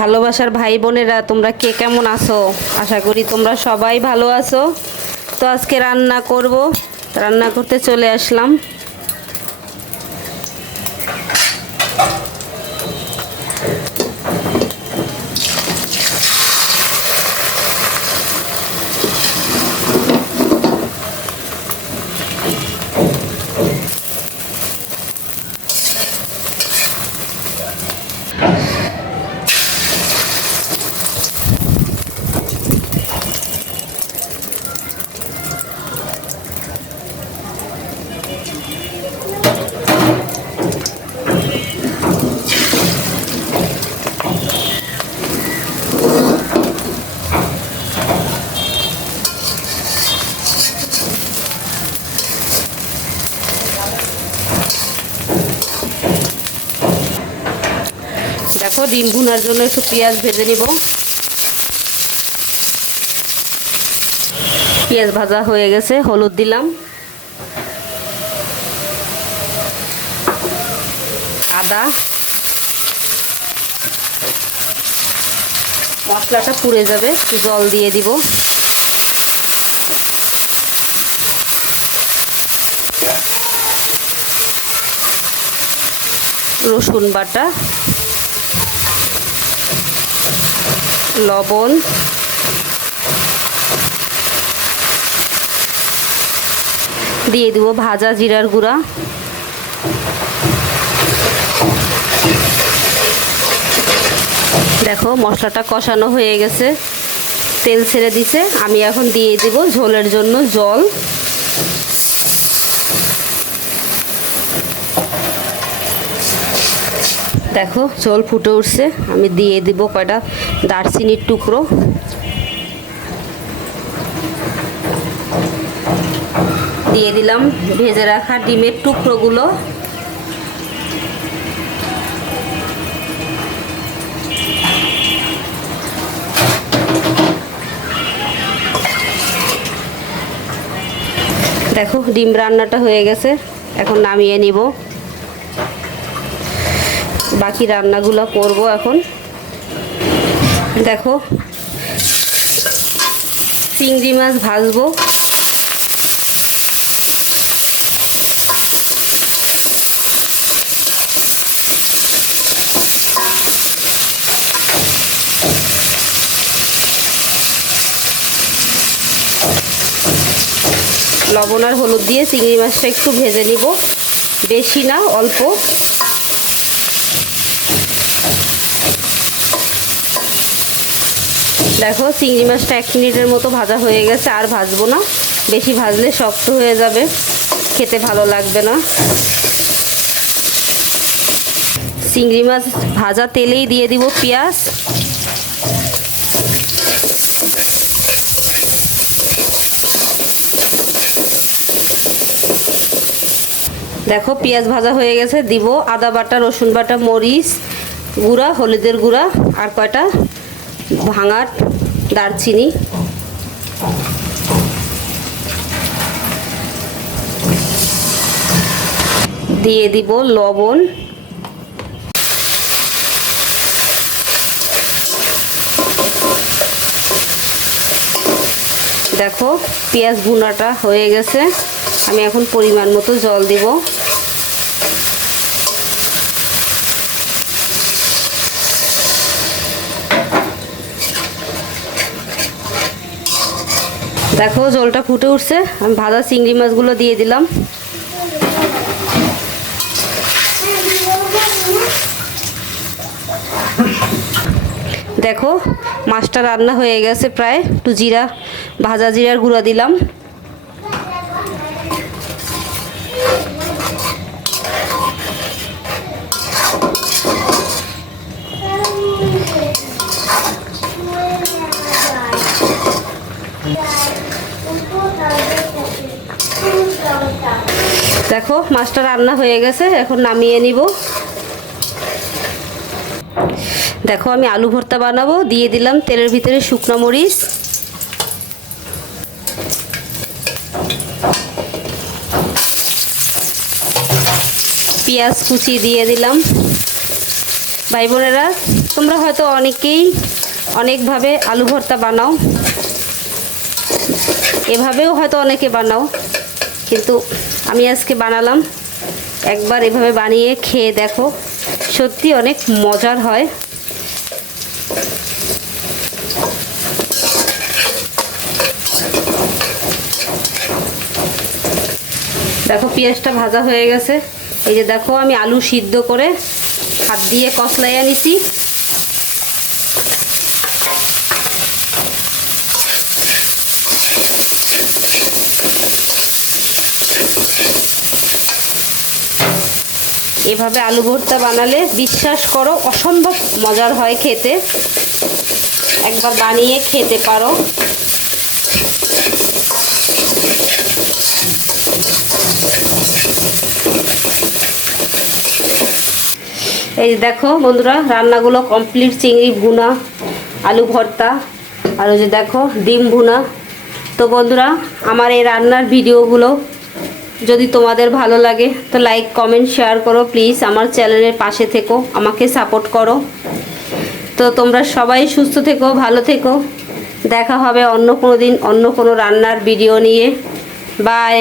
ভালোবাসার ভাই বোনেরা, তোমরা কে কেমন আছো? আশা করি তোমরা সবাই ভালো আছো। তো আজকে রান্না করব। রান্না করতে চলে আসলাম। দেখো, ডিম ভুনার জন্য একটু পেঁয়াজ ভেজে নিব। পেঁয়াজ ভাজা হয়ে গেছে, হলুদ দিলাম। আদা। মশলাটা পুড়ে যাবে, একটু জল দিয়ে দিব। রসুন বাটা। লবণ। দিয়ে দিব ভাজা জিরার গুঁড়া। দেখো মশলাটা কষানো হয়ে গেছে। তেল ছেড়ে দিছে। আমি এখন দিয়ে দিব ঝোলের জন্য জল। দেখো ঝোল ফুটে উঠছে। আমি দিয়ে দিব কয়টা দারচিনির টুকরো। দিয়ে দিলাম ভেজে রাখা ডিমের টুকরোগুলো। দেখো, ডিম রান্নাটা হয়ে গেছে। এখন নামিয়ে নিব। বাকি রান্নাগুলো করব এখন। দেখো, চিংড়ি মাছ ভাজবো। লবণ আর হলুদ দিয়ে চিংড়ি মাছটা একটু ভেজে নিব। বেশি না, অল্প। দেখো, চিংড়ি মাছটা এক মিনিটের মতো ভাজা হয়ে গেছে, আর ভাজবো না। বেশি ভাজলে শক্ত হয়ে যাবে, খেতে ভালো লাগবে না। চিংড়ি মাছ ভাজা তেলেই দিয়ে দিব পেঁয়াজ। দেখো, পেঁয়াজ ভাজা হয়ে গেছে, দিব আদা বাটা, রসুন বাটা, মরিচ গুঁড়া, হলুদের গুঁড়া, আর কয়টা ভাঙার দারচিনি। দিয়ে দিব লবণ। দেখো, পেঁয়াজ ভুনাটা হয়ে গেছে। আমি এখন পরিমাণ মতো জল দিব। দেখো জলটা ফুটে উঠছে। আমি ভাজা চিংড়ি মাছগুলো দিয়ে দিলাম। দেখো, মাছটা রান্না হয়ে গেছে প্রায়। একটু জিরা, ভাজা জিরার গুঁড়া দিলাম। দেখো, মাছটা রান্না হয়ে গেছে, এখন নামিয়ে নিব। দেখো, আমি আলু ভর্তা বানাবো, দিয়ে দিলাম তেলের ভিতরে শুকনো মরিচ। পেঁয়াজ কুচি দিয়ে দিলাম। ভাই বোনেরা, তোমরা হয়তো অনেকেই অনেকভাবে আলু ভর্তা বানাও। এভাবেও হয়তো অনেকে বানাও। কিন্তু আমি আজকে বানালাম। একবার এভাবে বানিয়ে খেয়ে দেখো। সত্যি অনেক মজার হয়। দেখো, পেঁয়াজটা ভাজা হয়ে গেছে। এই যে দেখো, আমি আলু সিদ্ধ করে হাত দিয়ে কষলাইয়া নিছি। এভাবে আলু ভর্তা বানালে বিশ্বাস করো, অসম্ভব মজার হয় খেতে। একবার বানিয়ে খেতে পারো। এই দেখো বন্ধুরা, রান্নাগুলো কমপ্লিট চিংড়ি ভুনা, আলু ভর্তা, আর ওই যে দেখো ডিম ভুনা। তো বন্ধুরা, আমার এই রান্নার ভিডিওগুলো যদি তোমাদের ভালো লাগে, তো লাইক কমেন্ট শেয়ার করো প্লিজ আমার চ্যানেলের পাশে থেকো, আমাকে সাপোর্ট করো। তো তোমরা সবাই সুস্থ থেকো, ভালো থেকো। দেখা হবে অন্য কোনো দিন, অন্য কোনো রান্নার ভিডিও নিয়ে। বাই